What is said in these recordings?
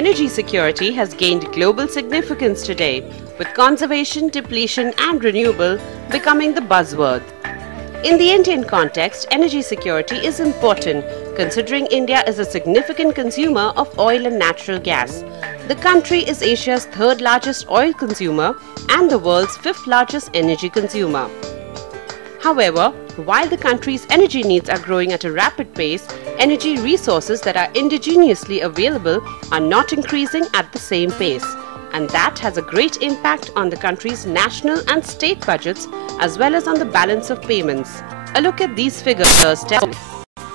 Energy security has gained global significance today, with conservation, depletion and renewable becoming the buzzword. In the Indian context, energy security is important considering India is a significant consumer of oil and natural gas. The country is Asia's third largest oil consumer and the world's fifth largest energy consumer. However, while the country's energy needs are growing at a rapid pace, energy resources that are indigenously available are not increasing at the same pace. And that has a great impact on the country's national and state budgets as well as on the balance of payments. A look at these figures tell.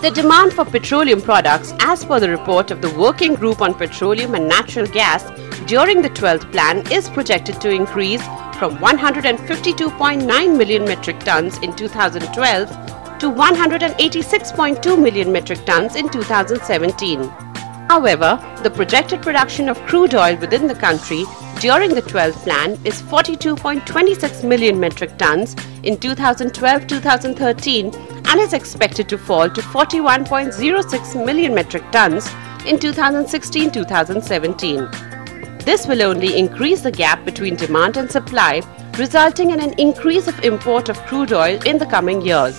The demand for petroleum products, as per the report of the Working Group on Petroleum and Natural Gas during the 12th plan, is projected to increase from 152.9 million metric tons in 2012 to 186.2 million metric tons in 2017. However, the projected production of crude oil within the country during the 12th plan is 42.26 million metric tons in 2012-2013 and is expected to fall to 41.06 million metric tons in 2016-2017. This will only increase the gap between demand and supply, resulting in an increase of import of crude oil in the coming years.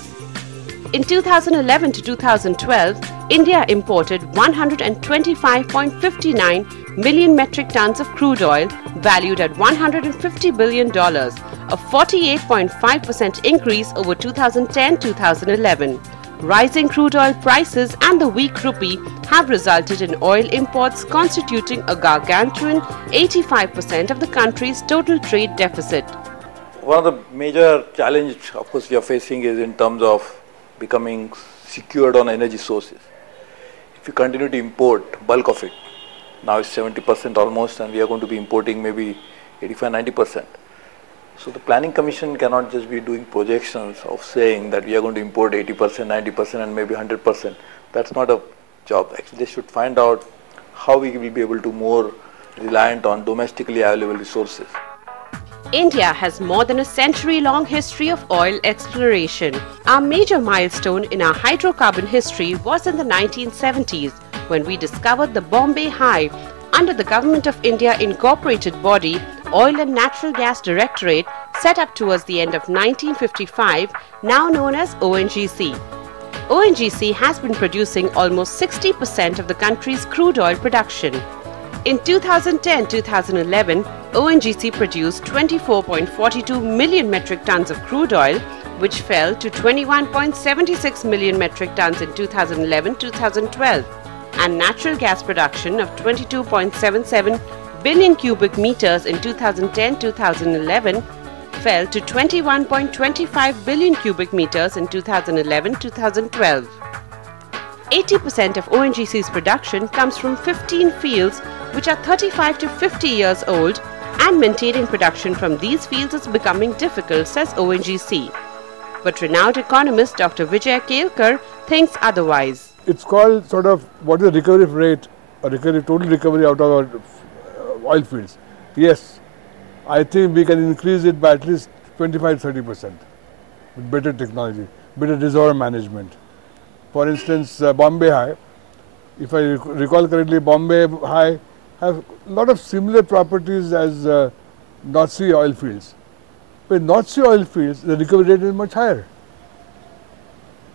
In 2011 to 2012, India imported 125.59 million metric tons of crude oil valued at $150 billion, a 48.5% increase over 2010-2011. Rising crude oil prices and the weak rupee have resulted in oil imports constituting a gargantuan 85% of the country's total trade deficit. One of the major challenges, of course, we are facing is in terms of becoming secured on energy sources. If you continue to import bulk of it, now it's 70% almost, and we are going to be importing maybe 85-90%. So the Planning Commission cannot just be doing projections of saying that we are going to import 80%, 90% and maybe 100%. That's not a job. Actually, they should find out how we will be able to more reliant on domestically available resources. India has more than a century-long history of oil exploration. Our major milestone in our hydrocarbon history was in the 1970s when we discovered the Bombay High under the Government of India incorporated body Oil and Natural Gas Directorate set up towards the end of 1955, now known as ONGC. ONGC has been producing almost 60% of the country's crude oil production. In 2010-2011, ONGC produced 24.42 million metric tons of crude oil, which fell to 21.76 million metric tons in 2011-2012, and natural gas production of 22.77 billion cubic meters in 2010-2011 fell to 21.25 billion cubic meters in 2011-2012. 80% of ONGC's production comes from 15 fields which are 35 to 50 years old, and maintaining production from these fields is becoming difficult, says ONGC. But renowned economist Dr. Vijay Kelkar thinks otherwise. It's called sort of what is the recovery rate or total recovery out of our oil fields. Yes, I think we can increase it by at least 25-30% with better technology, better reservoir management. For instance, Bombay High, if I recall correctly, Bombay High have a lot of similar properties as North Sea oil fields. But North Sea oil fields, the recovery rate is much higher.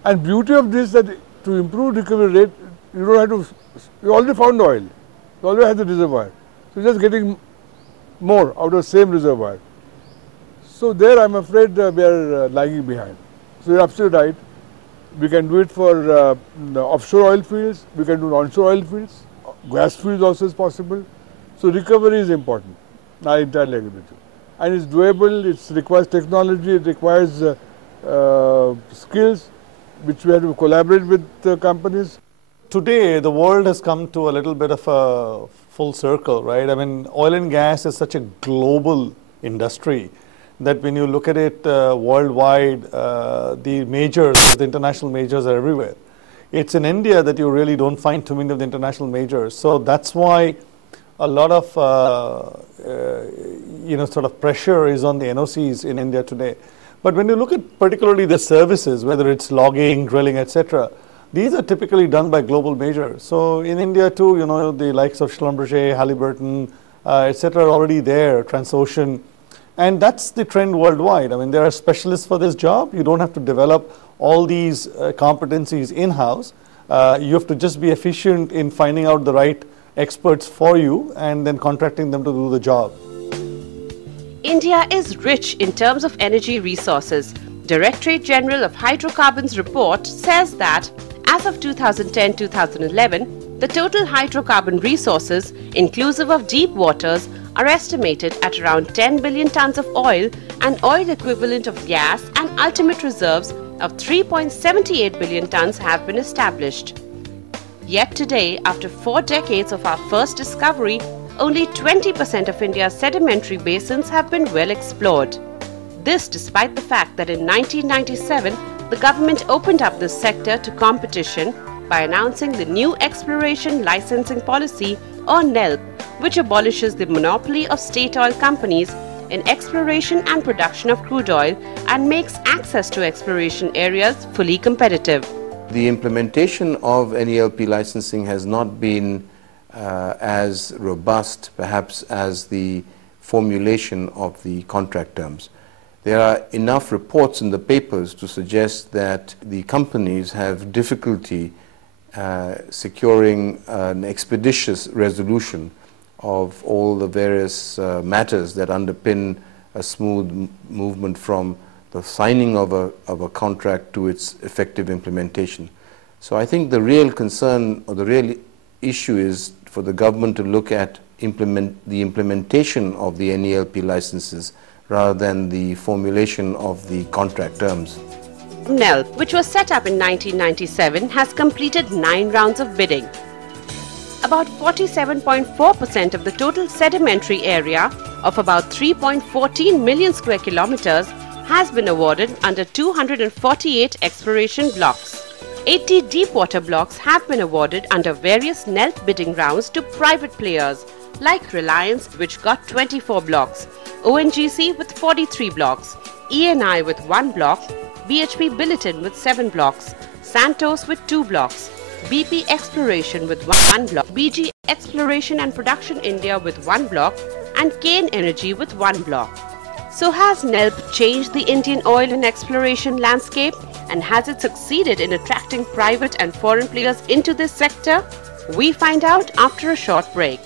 And beauty of this that to improve recovery rate, you don't have to, you already found oil, you already have the reservoir. So just getting more out of the same reservoir. So there I'm afraid we are lagging behind. So you're absolutely right. We can do it for the offshore oil fields, we can do onshore oil fields, gas fields also is possible. So recovery is important. I entirely agree with you. And it's doable, it requires technology, it requires skills which we have to collaborate with companies. Today, the world has come to a little bit of a full circle, right? I mean, oil and gas is such a global industry that when you look at it worldwide, the majors, the international majors are everywhere. It's in India that you really don't find too many of the international majors. So that's why a lot of, sort of pressure is on the NOCs in India today. But when you look at particularly the services, whether it's logging, drilling, etc., these are typically done by global majors. So in India too, you know, the likes of Schlumberger, Halliburton, etc. are already there, Transocean. And that's the trend worldwide. I mean, there are specialists for this job. You don't have to develop all these competencies in-house. You have to just be efficient in finding out the right experts for you and then contracting them to do the job. India is rich in terms of energy resources. Directorate General of Hydrocarbons report says that as of 2010-2011, the total hydrocarbon resources, inclusive of deep waters, are estimated at around 10 billion tons of oil and oil equivalent of gas, and ultimate reserves of 3.78 billion tons have been established. Yet today, after 4 decades of our first discovery, only 20% of India's sedimentary basins have been well explored. This despite the fact that in 1997, the government opened up this sector to competition by announcing the new Exploration Licensing Policy, or NELP, which abolishes the monopoly of state oil companies in exploration and production of crude oil and makes access to exploration areas fully competitive. The implementation of NELP licensing has not been as robust, perhaps, as the formulation of the contract terms. There are enough reports in the papers to suggest that the companies have difficulty securing an expeditious resolution of all the various matters that underpin a smooth movement from the signing of a contract to its effective implementation. So I think the real concern or the real issue is for the government to look at the implementation of the NELP licenses rather than the formulation of the contract terms. NELP, which was set up in 1997, has completed 9 rounds of bidding. About 47.4% of the total sedimentary area of about 3.14 million square kilometers has been awarded under 248 exploration blocks. 80 deep water blocks have been awarded under various NELP bidding rounds to private players like Reliance, which got 24 blocks, ONGC with 43 blocks, ENI with 1 block, BHP Billiton with 7 blocks, Santos with 2 blocks, BP Exploration with 1 block, BG Exploration and Production India with 1 block, and Kane Energy with 1 block. So has NELP changed the Indian oil and exploration landscape, and has it succeeded in attracting private and foreign players into this sector? We find out after a short break.